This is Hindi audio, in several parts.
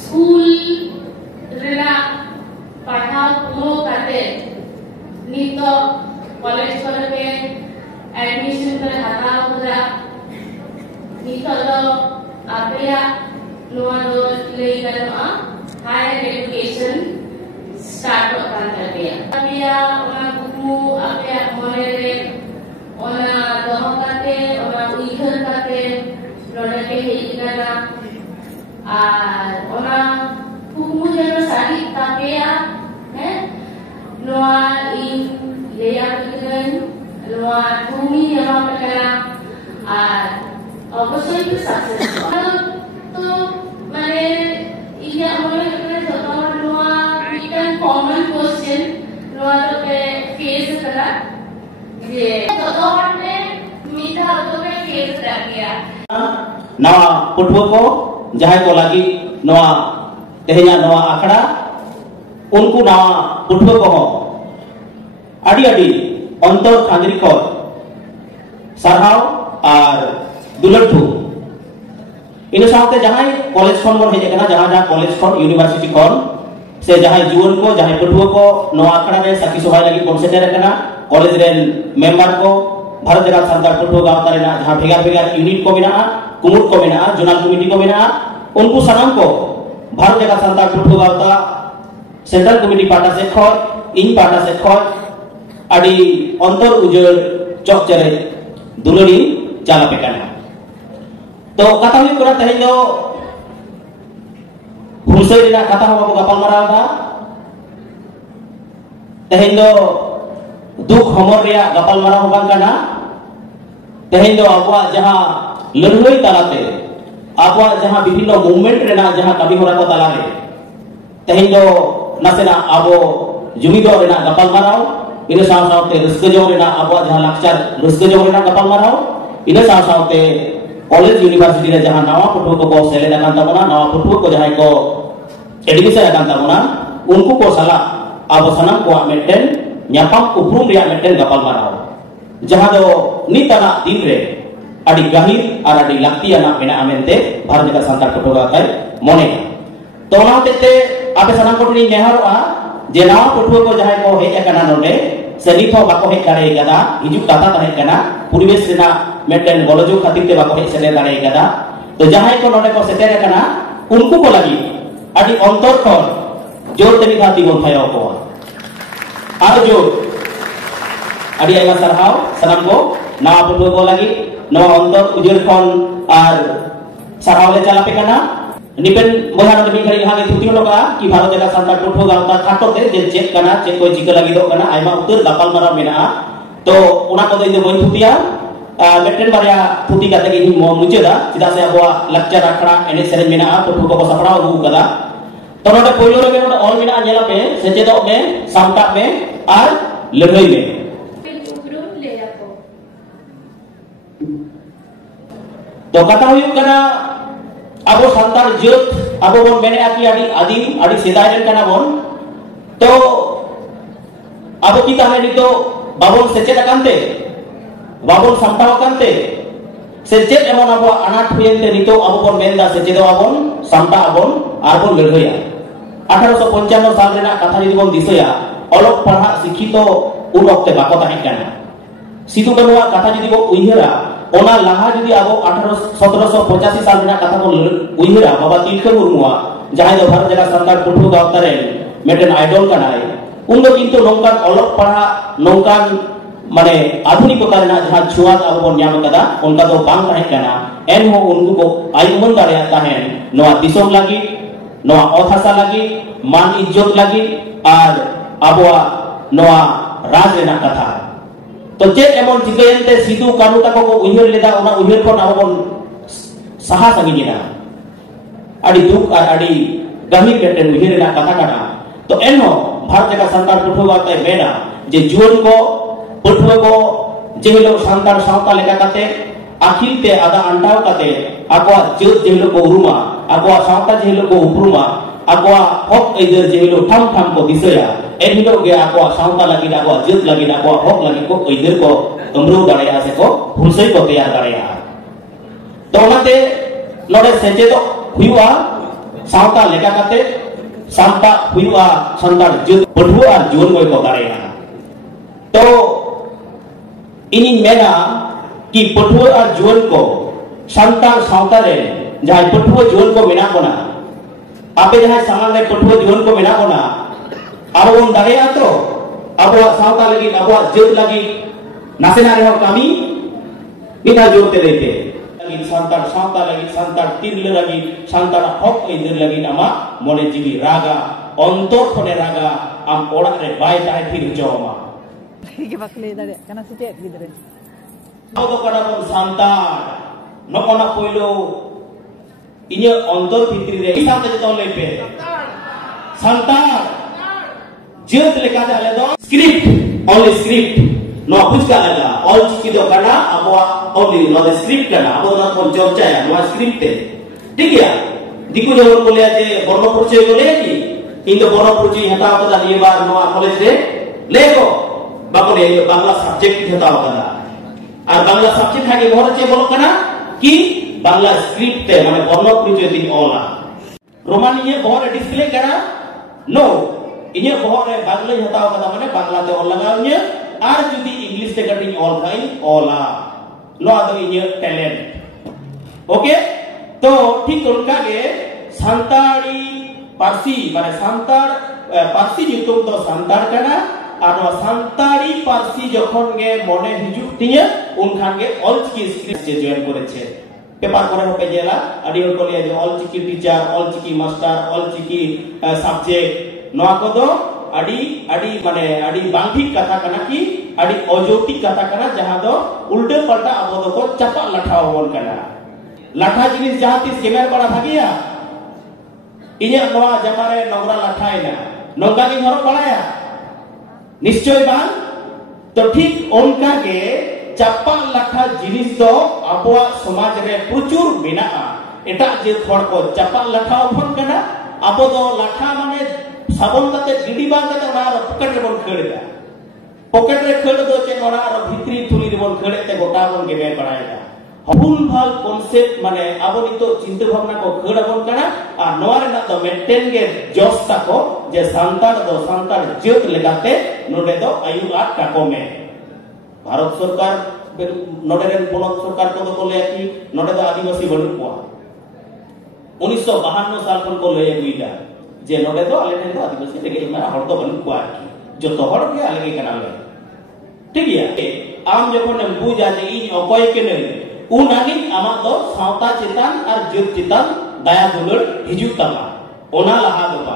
स्कूल पढ़ाओ पूरो करते नितो कॉलेज करके एडमिशन कर हटाओ पूरा नितो तो आपया नोआ दो ले गया हायर एजुकेशन स्टार्ट होता है आपया ओना बुकु आपया मोने रे ओना दोहो करते ओना उइहर करते नोडे के हेजना ओना कुकु जनो सारी तापेया है नोआ इन लेया बिगन नोआ भूमि जमा करना अवश्य भी सक्सेस तो माने इया मोले करने तो नोआ इटन कॉमन क्वेश्चन नोआ तो के फेस करा जे तो ने मीठा तो के फेस कर गया नवा पुटबो को जहां को लगी नवा तेहना नवा आखड़ा उनको नवा पुटबो को आड़ी आड़ी अंतर खांद्री को सरहाव और दुलटू इन साथे जहां कॉलेज खन बन हेजना जहां कॉलेज खन यूनिवर्सिटी खन से जहां जुवन को जहां पुटबो को नवा आखड़ा रे साखी सभा लगी कॉन्सेंट्रेट करना कॉलेज रे मेंबर को भारत जगत सानतार पुटबो गावता रे जहां भेगा भेगा यूनिट को बिना कुमुट को बिना जोनल कमिटी को बिना उनको सनम को भारत जगत सानतार पुटबो गावता सेंट्रल कमिटी पाटा से खर इन पाटा से खर आड़ी अंतर उजर चौकचरे दुलड़ी चाला पेकाना तो कथा हुई करा तहे दो हुलसई रेना कथा हो बाबू गपाल मारावदा तहे दो दुख हमर रेया गपाल माराव बांग काना तहे दो आबवा जहां लड़ाई तालाते आबवा जहां विभिन्न मूवमेंट रेना जहां कभी होरा को तालारे तहे दो नसेना आबो जुमिदो रेना गपाल माराव इन साव सावते रस्क जो रेना आबवा जहां लक्चर रस्क जो रेना गपाल माराव इन साव सावते कॉलेज यूनिवर्सिटी रे जहां नवा पुटबो को सेलेद आकान ताबोना नवा पुटबो को जहां को एडमिशन आकान ताबोना उनको को सला आबो सनम को मेटेन न्यापाम उपरूम रिया मेटेन गपाल माराव जहां दो नितना दिन रे आदि गहिर और आदि लाक्तियाना मेना मेनते भारत जगत सानतार पुटबो गावताय मने तो ना तेते आपे सनम कोटनी नेहरवा जे नवा पुटबो को जहां को हेज आकाना नोडे से निथो बाको हेज दारे गदा हिजुक ताता ताहे कना परिवेश रेना मेटेन गोलजो खातिर ते बाको हेज सेले दारे गदा तो जहां को नोडे को सेटेर कना उनको को लगी आदि अंतर खन जोर तेनी खाती बोन थायो को आरो जो आदि आइमा सरहाव सनम को नवा पुटबो को लगी नवा अंतर उजर खन और सरहाव ले चला पे कना निपेन बोला न मी खरी हागे थुति लोका कि भारत जगत सानतार पुटबो गावता खाटोते जे चेक कना चेक को जिका लगी दो कना आइमा उतर गपाल मारा मेना तो उना को दो बन थुतिया मेटेन बारिया थुति काते कि मुचेदा चिदा से अबवा लेक्चर आखड़ा एने सेरे मेना पुटबो को सपड़ा अगु कदा तो नोडे पहिलो लगे नोडे ऑल मेना नेला पे सेचेदो में सामटा में और लड़ाई में तो कथा हुई कना अब सानतार जत अब बन मेने आकी आदिम आदि सेदाय रेन कना बन तो अब की ताहे नितो बाबन सेचेद आकानते बाबन सामटाव आकानते सेचेद एमन अब अनाथ हुयेनते नितो अब बन मेनदा सेचेदो आबन सामटा आबन आरबन लड़ाईया 1855 साल रेना कथा जदि बन दिसया अलग पढ़ा शिक्षितो उन वक्ते बाको ताहे कना सिदु कानुआ कथा जदि बन उइहरा ओना लाहा जदि आबो 1785 साल रेना कथा बन उइहरा बाबा तिलका मुर्मुआ जहां दो भारत जगत सानतार पुटबो गावता रे मेटेन आइडल कनाय उन दो किंतु नोंकान अलग पढ़ा नोंकान माने आधुनिकता रेना जहां छुआत आबो बन न्याम कदा उनका दो बांग ताहे कना एन हो उनको को आयुमन दाड़िया ताहेन नोआ दिसोम लागी नोआ अथासा लागी मान इज्जत लागी और आबोआ नोआ राज रेना कथा तो चेक एमन चिकयनते सिदु कानु ताको को उइहर लेदा ओना उइहर कोन आबो बन saha sangina adi duk ar adi gami meten uhir na kata kana to enho bharat jaga santar puthwa tay mena je juon ko puthwa ko jehilo santar sauta leka kate akhil te ada antaw kate akwa jeut jehilo ko uruma akwa sauta jehilo ko upruma akwa hok eider jehilo tham tham ko disaya enhilo ge akwa sauta lagi akwa jeut lagi akwa hok lagi ko eider ko umru daraya se ko hunsai ko tayar daraya to onate node sechedo huiwa sauta leka kate sampa huiwa santar jeut puthwa ar juon ko daraya to ini mena कि पठुआ और जुवन को संतान सावता रे जहां पठुआ जुवन को मेना कोना आपे जहां सामान रे पठुआ जुवन को मेना कोना आरो उन दाड़ेया तो अब सावता लगी अब जेत लगी नासेना रे कमी निना जोते देते लगी संतान सावता लगी संतान तिरले लगी संतान हक इधर लगी नामा मोने जीवी रागा अंतर खने रागा आम ओड़ा रे बाय ताय फिर जोमा के बकले दाड़े कना से check गिदरे Auto kada pun santar, nokona poilo, ini ontor fitri re. Isa kita tahu lepe. Santar, jeut leka jale do. Script, only script. No kuch ka laga. All chiki do kana, abo only no the script kana. Abo na pun jorca ya, no script te. ठीक है? दिकु जो बोले आजे बर्नो परिचय बोले कि इन्दो बर्नो परिचय हटाओ कदा ये बार नो कॉलेज रे लेको बाकोले बांग्ला सब्जेक्ट हटाओ कदा আর বাংলা সাবজেক্ট থাকে বলছে বলো কেন কি বাংলা স্ক্রিপ্টে মানে বর্ণ পরিচয় দিন ওলা রোমানিয়ে বহরে ডিসপ্লে করা নো ইয়ে বহরে বাংলা হতাও কথা মানে বাংলাতে অল লাগাওnye আর যদি ইংলিশ তে কাটিং অল খাই ওলা নো আদো ইয়ে ট্যালেন্ট ওকে তো ঠিক ওনকাগে সান্তাড়ি পার্সি মানে সান্তার পার্সি যুক্ত তো সান্তার কানা আর সান্তাড়ি পার্সি যখন গে মনে হিজুক দিয়ে উনখান গে অলচিকি স্ক্রিপ্ট যে জয়েন করেছে পেপার করে হবে জেলা আদি হল কলিয়া যে Ol Chiki teacher Ol Chiki master Ol Chiki subject নোয়া কদো আদি আদি মানে আদি বাংঠিক কথা কানা কি আদি অযৌক্তিক কথা কানা যাহা দো উল্টে পাল্টা আবো দো को চাপা লাঠা হবন কানা লাঠা জিনিস যাহা তিস গেমের করা থাকিয়া ইনিয়া নোয়া জামারে নংরা লাঠায় না নঙ্গা কি ঘর পড়ায়া निश्चय बांग तो ठीक उनका के चापा लाठा जिनिस दो आबुआ समाज रे प्रचुर मेना एटा जे थोड़ को चापा लाठा ओफन कना आबो दो लाठा माने साबन कते गिडी बा कते ओना पॉकेट रे बन खेड़दा पॉकेट रे खेड़ दो चे ओना भितरी थुली रे बन खेड़ते गोटा बन के बेर पड़ायदा भूल भाल कॉन्सेप्ट माने आबो नितो चिंता भावना को खेड़ा बन कना आ नोरे ना तो मेंटेन के जोस्ता को जे संतार दो संतार जेत लगाते नोडे दो आयु आठ टाको में भारत सरकार नोडे रे पोनत सरकार को तो बोले कि नोडे दो आदिवासी बनु को 1952 साल को ले गुइदा जे नोडे दो आले ने दो आदिवासी लेके मारा हर तो बनु को जो तो हर के आले के कना ले ठीक है आम जखन बुझा जे इन अकय के ने उनागी आमा दो सावता चितान और जुग चितान दया दुलर हिजुक तमा ओना लहा दोबा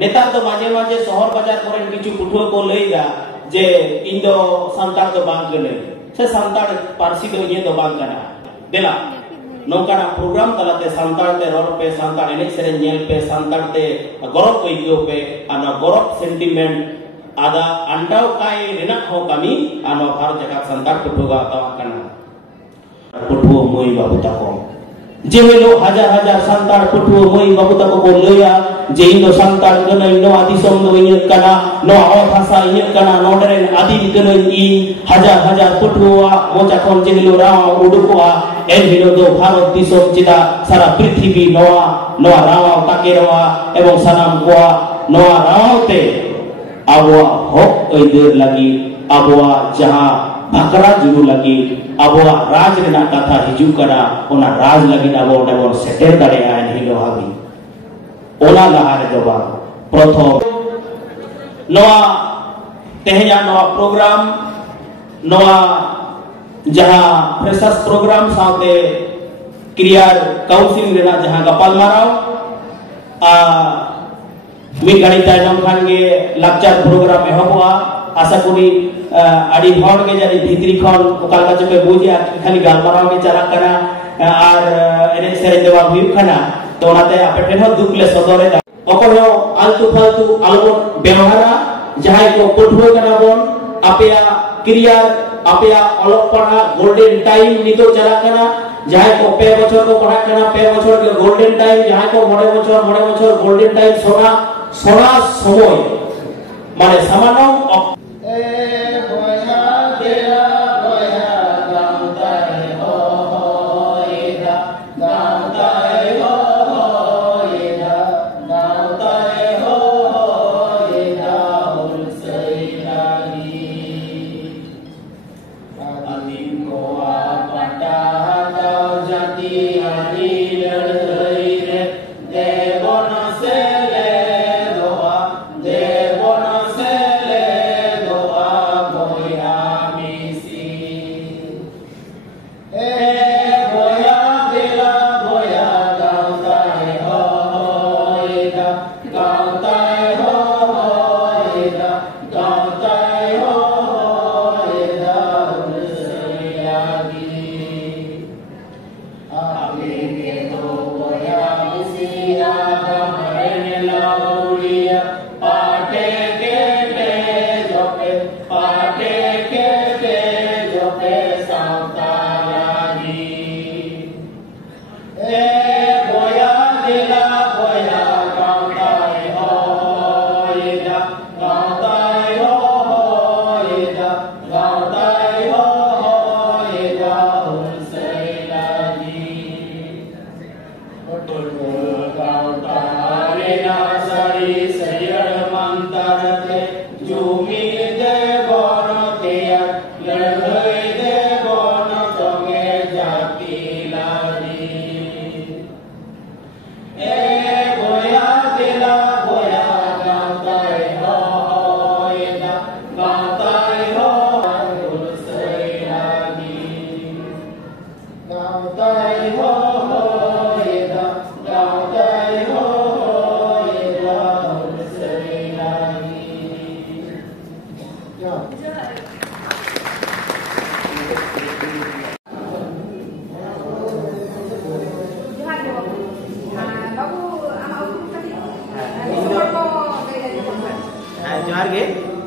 नेता तो माजे माजे शहर बाजार करे किछु पुठुआ को लईदा जे इंदो संतार दो बांग गने से संतार पारसी दो ये दो बांग कना देला नौकाना प्रोग्राम तलाते संतार ते रोड पे संतार एने सेरे नेल पे संतार ते गरब कोइयो पे आना गरब सेंटिमेंट आदा अंडाव काय रेना हो कमी आना भारत जगत संतार पुठुआ ता कना पुठुआ मोई बाबू ताको जेहेलो हजार हजार संतार पुठुआ मोई बाबू ताको को लया जे इनो संतार गना इनो आदिसम नो इनो कना नो आव भाषा इनो कना नोडरे आदिम गना इन हजार हजार पुठुआ मोचा कोन जेहेलो राव उडुकोआ एन हिलो दो भारत दिसम चिदा सारा पृथ्वी नोआ नोआ राव ताकेरवा एवं सनाम कोआ नोआ रावते आबोआ हक एदर लगी आबोआ जहां भाकरा जुरु लगी आबोआ राज रेना कथा हिजु करा ओना राज लगी आबो ओडे बोन सेटेल करे आइन हिलो हाबी ओना लहारे दोबा प्रथम नोआ तेहया नोआ प्रोग्राम नोआ जहां फ्रेशर्स प्रोग्राम साथे क्रियार काउंसिलिंग रेना जहां गपाल माराव मी गाड़ी तायनम खान के लाक्चर प्रोग्राम एहबोआ आशा करी आड़ी हर के जानी भितरी खन ओकाल का पे बुझिया खाली गालमाराव के चला करा আর এনে সেরে দেওয়া হুইউ খানা তো ওনাতে আপে টেন দুকলে সদরে অকল আলতু ফালতু আলবন ব্যবহারা যাহাই কো পঠুয়া কানা বন আপেয়া ক্রিয়ার আপেয়া অলক পড়া গোল্ডেন টাইম নিতো চালা কানা যাহাই কো 5 বছর কো পড়া কানা 5 বছর কে গোল্ডেন টাইম যাহাই কো 9 বছর গোল্ডেন টাইম সোনা সোনা সময় মানে সামান্য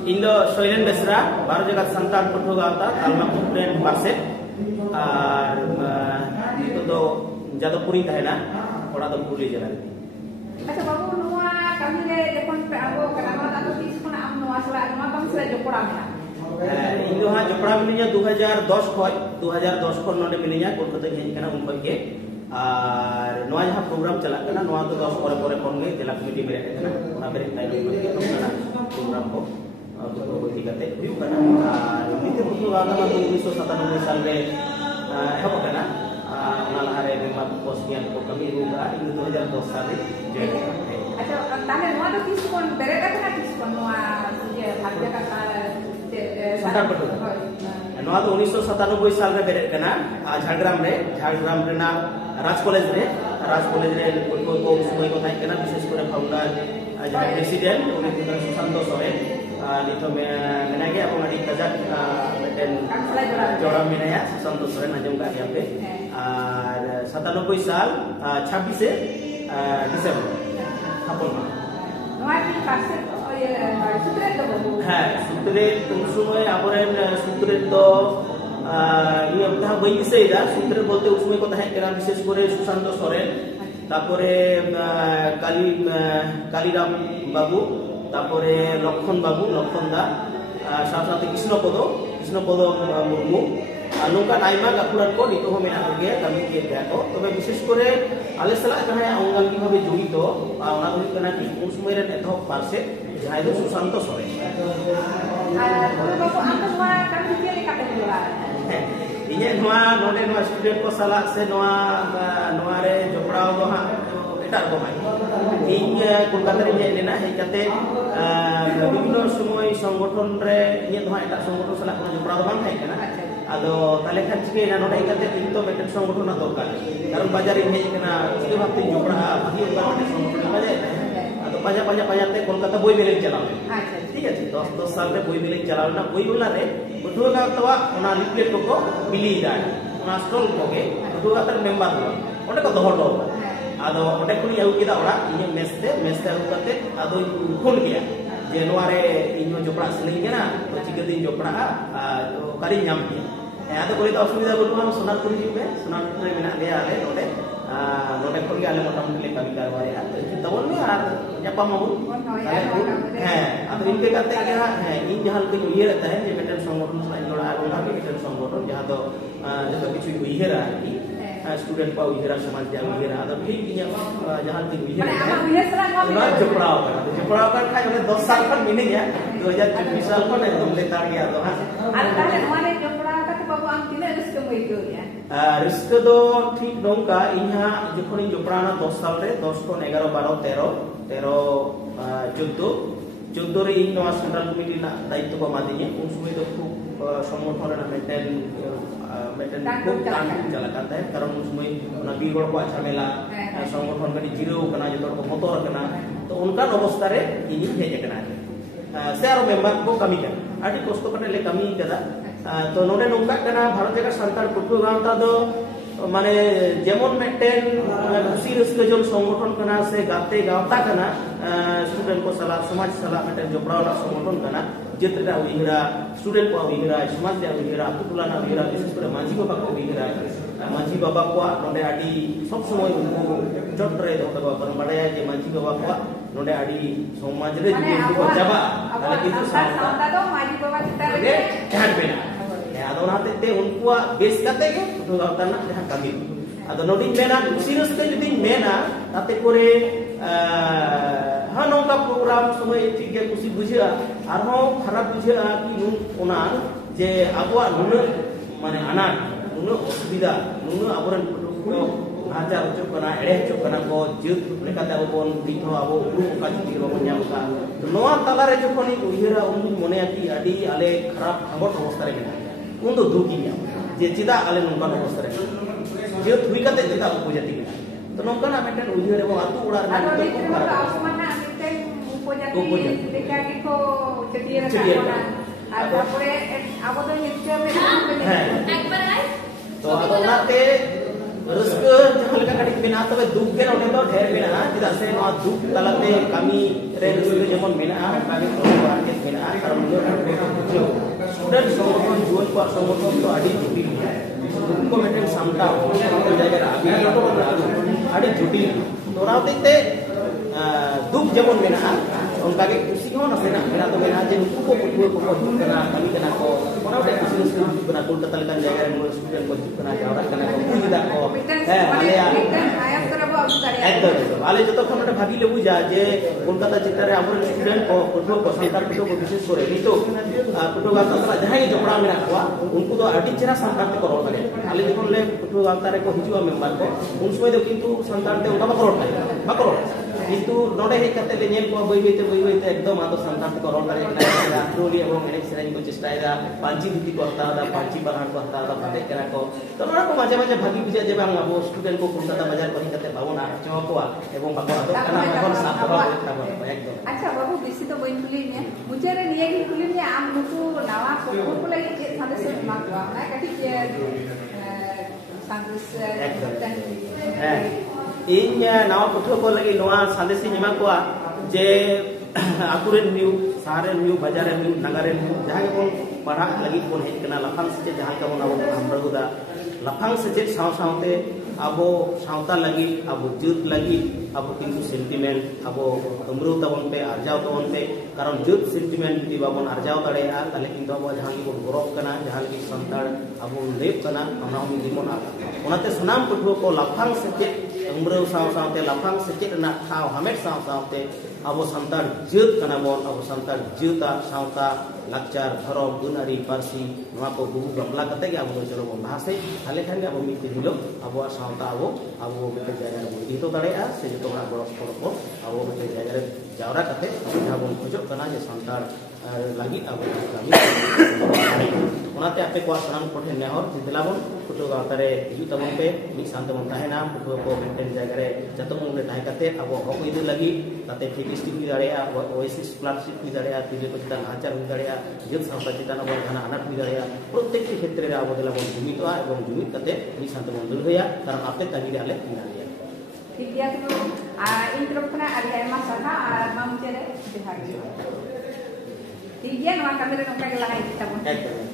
Indo Soilen Besra, baru juga santan Portugal ta, alma kumpulin parset, itu tuh jatuh puri dah na, orang tuh puri jalan. Acha babu nuwa kami le dekon pe abo kenapa tak tisuna am nuwa sura nuwa bang sura jopora mena. Indo ha jopora meninya 2010 khoj 2010 khon node meninya Kolkata hej kana unkoi ke আর নয় যা প্রোগ্রাম চালাক না নয় তো 10 পরে পরে কোন জেলা কমিটি মেরে না ওনা বেরে টাইম করে প্রোগ্রাম को व्यक्तिगत हुई करना और मित्र पुतुगाता मा 1997 साल में एहब करना ओना लहारे बेमा पोस्टियन को कमी होगा इन 2010 साल में जॉइन करना अच्छा ताने नोआ तो किस कोन बेरे का ना किस कोन नोआ ये भाग्य का संतान पटो नोआ तो 1997 साल में बेरे करना झारग्राम रे ना राज कॉलेज रे को समय को थाई करना विशेष करे फाउंडर जहां प्रेसिडेंट उनी सुशांत सोरेन नितो मेनागे आपन अडी कजाक मेटेन जोड़ा मेनाया सुशांत सोरेन आजम का यहाँ पे और 97 साल 26 से दिसंबर अपन हाँ सूत्रे तुम समय आपन सूत्रे तो ये अब तक वही से इधर सूत्रे बोलते उसमें को तहे केरा विशेष करे सुशांत सोरेन तापरे कालीराम बाबू तापरे लक्षण बाबू लक्षण दा साथ-साथ कृष्णपद मुर्मू नौका नाइमा गाकुरान को नितो हो मेना गए कमी के गया तो तबे विशेष करे आले सला जहां अंगांगी भाबे जड़ित ओना हुई कना कि उन समय रे एथो पारसे जहां दो सुशांत सोरेन बाबू आम तो कमी के लेका पे बोला इने नोआ नोडे नोआ स्टूडेंट को सला से नोआ नोआ रे जोपड़ाव दो हां एटा को भाई इन कोलकाता रे जे लेना हे जाते विभिन्न समय संगठन रे ये नोआ एटा संगठन सला को जोपड़ाव बांग थाई कना आदो ताले खान चिके ना नोडे जाते इन तो मेटन संगठन ना दरकार कारण बाजार इन हे कना चिके भाबते जोपड़ा भागी उनका मेटन संगठन बाजे आदो पाजा ते कोलकाता बोई मेले चलाओ ठीक है 10 साल रे बोई मेले चलाओ ना बोई बोला रे उठो का तवा ओना लिफलेट को बिली दा ओना स्टॉल को के पटुआ तर मेंबर दो ओंडे को दोहो दो आदो ओंडे कुनी आउ किदा ओड़ा इᱧ मेसते आउ कते आदो फोन किया जे नोआरे इᱧ जोपड़ा सलिंग केना तो चिके दिन जोपड़ा कारी नाम किया आदो कोई तो असुविधा बटुआ हम सोनारपुर जिबे सोनारपुर मेना गया आले नोडे नोडे खन के आले मोटामुटी कमी कारवाई तबन में आर ᱧᱟᱯᱟᱢ ᱟᱵᱚ ᱟᱫᱚ ᱤᱱᱠᱟᱹ ᱠᱟᱛᱮ ᱜᱮ ᱤᱧ ᱡᱟᱦᱟᱸ ᱞᱮᱠᱟᱧ ᱩᱭᱦᱟᱹᱨᱮᱫ ᱛᱟᱦᱮᱸ ᱡᱮ ᱢᱤᱫᱴᱮᱱ ᱥᱚᱝᱜᱚᱴᱷᱚᱱ ᱥᱟᱞᱟᱜ ᱤᱧ ᱡᱚᱲᱟᱜᱼᱟ ᱚᱱᱠᱟᱜᱮ ᱢᱤᱫᱴᱮᱱ ᱥᱚᱝᱜᱚᱴᱷᱚᱱ ᱡᱟᱦᱟᱸ ᱫᱚ ᱡᱚᱛᱚ ᱠᱤᱪᱷᱩᱧ ᱩᱭᱦᱟᱹᱨᱟ ᱟᱨᱠᱤ स्टूडेंट को उइहरा समाज जा उइहरा आदो ठीक इᱧ जहां ती उइहरा माने आमा उइहर सरा नोआ जपड़ाव कर खाय माने 10 साल खन मिनिया 2024 साल खन एकदम लेतार गया तो आर ताले नोआले जपड़ाव कते बाबू आम तिने रिस्क मइतो रिस्क दो ठीक नोंका इहा जखन इन जपड़ाना 10 साल रे 10 को 11 12 13 14 रे इन नोआ सेंट्रल कमिटी ना दायित्व को मादिए उन समय तो खूब संगठन रे मेंटेन खूब काम चला करता है कारण उन समय ना बीगड़ को अच्छा मेला संगठन कटी जीरो कना जतो को मोटर कना तो उनका अवस्था रे इनी हेज कना से आरो मेंबर को कमी का आडी कष्ट कटे ले कमी कदा तो नोडे नोंका कना भारत जगह संतान पुटु गांता दो माने जेमन मेंटेन खुशी रस्क जो संगठन कना से गाते गावता कना स्टूडेंट को सला समाज सला मेंटेन जोपड़ावला संगठन कना जेतरा उइहरा स्टूडेंट को उइहरा समाज जा उइहरा अतुला ना उइहरा विशेष करे मांझी बाबा को उइहरा मांझी बाबा को नोडे आडी सब समय उनको चटरे दो बाबा पर बड़ाया जे मांझी बाबा को नोडे आडी समाज रे जे उनको जाबा ताले किंतु सावता दो मांझी बाबा चितारे ध्यान बेना आदो नाते ते उनको बेस काते के तो गावताना जहां कमी आदो नोडी मेना सीरियस के जदी मेना ताते करे हां नोका प्रोग्राम समय ठीक है खुशी बुझा आरो खराब बुझा कि नुन ओना जे आबो नुन माने अनाट नुन असुविधा नुन आबरन को आचार हचो कना एड़े हचो कना को जुत लेकाते आबो बोन बिथो आबो ग्रुप का चिति रो ᱧᱟᱢ का तो नोआ तला रे जखन उइहरा उन मने कि आडी आले खराब खबर अवस्था रे उन दो दुखी जे चिदा आले नोका अवस्था रे जे थुई काते चिदा उपजाति तो नोका ना मेटन उइहर एवं आतु उड़ा रे आरो मित्र आसमाना मिटे उपजाति देखा कि को चटियर का আর তারপরে আবদ নিশ্চয় একবার तो आदो नाते रस्क जहां लेका कटी बिना तबे दुख के नोटे तो ढेर बिना चिदा से नो दुख तलाते कमी रे रस्क जेमन बिना कागे प्रोग्राम के बिना कारण जो स्टूडेंट संगठन जीवन को संगठन तो आडी जटिल उनको मेंटेन सामटा जायगा आडी जटिल तो रावते दुख जेमन बिना उनका के खुशी हो ना बिना तो बिना जे उनको पुटुआ को कना कमी कना को ओना उडे खुशी खुशी बना कोलकाता लेकान जायगा रे मोर स्टूडेंट को कना जावरा कना को बुझिदा को आले आयाम करबो अवसर एकदम आले जतो खनटे भाबी ले बुझा जे कोलकाता चित्तारे हमर स्टूडेंट को पुटुआ को संतार पुटुआ को विशेष करे नितो पुटुआ गाता जहां ही जपड़ा मेना को उनको तो आडी चेरा संतार को रोड करे आले जखन ले पुटुआ गाता रे को हिजुआ मेंबर को उन समय दो किंतु संतार ते उनका बको रोड किंतु नोडे हे कते ले नेल को बइबेते एकदम आदो संतान को रोड करे ना ट्रोली एवं एनेक सेरेन को चेष्टायदा पांची धुती को हतादा पांची पहाड़ को हतादा फते करा को तो ना को माजे माजे भागी बुझा जे बांग अब स्टूडेंट को कोलकाता बाजार पहि कते भावना चौकवा एवं बाको आदो कना बाको साफ बाबा एकदम अच्छा बाबू बेसी तो बइन कुली ने मुझे रे निया की कुली ने आम नुकु नावा को को लगी जे सादे से मागवा ना कटी के संदेश इन नावा पुठो को लगी नोआ संदेश निमा को जे आकुरेन हुयु सारेन हुयु बाजारेन हुयु नगरेन हुयु जहां को पढ़ा लगी कोन हेज कना लफांग से जहां का बोना हमरगुदा लफांग से साव सावते आबो सावता लगी आबो जुत लगी आबो किंतु सेंटिमेंट आबो अमृत तबन पे अर्जाव तबन पे कारण जुत सेंटिमेंट दी बाबन अर्जाव दड़ेया ताले किंतु आबो जहां की बोन गौरव कना जहां की संताड़ आबो लेप कना हमरा हम दिमोन आ ओनाते सनाम पुठो को लफांग से अमृत साव सावते लफांग से ना ठाव हमेट साव सावते आबो संताड़ जुत कना बोन आबो संताड़ जुता सावता लाचार धर्म गुनारी पारसी नवा को गुरु गमला कते के आबो जरो बोन भासे थाले खान के आबो मिते हिलो आबो सावता आबो मिते जायगा रे बोन तो दड़ेया से जो तोरा गड़ो को आबो मिते जायगा रे जावरा कते जहां बोन खोजो कना जे संताड़ लागी आबो कमी ओनाते आपे को सामान को ठेन नेहर दिलाबन पुटो गावतारे हिजु तबन पे मिक शांत मन ताहेना पुटो को मेंटेन जायगा रे जतो मन ताहे काते अब हक इदु लगी ताते फेकिस्टिक हुई दाड़ेया ओएसिस स्कॉलरशिप हुई दाड़ेया तिजे को चिता नाचार हुई दाड़ेया जत सावता चिता न बरखाना अनाट हुई दाड़ेया प्रत्येक क्षेत्र रे अब दिलाबन जुमितवा एवं जुमित काते मिक शांत मन दुल होया कारण आपे तागिरे आले मिनालिया ठीक गया तो इन तरफ ना आदि आयमा साहा माम चेरे बिहार ठीक गया नवा कमेरे नोका के लहाई तबन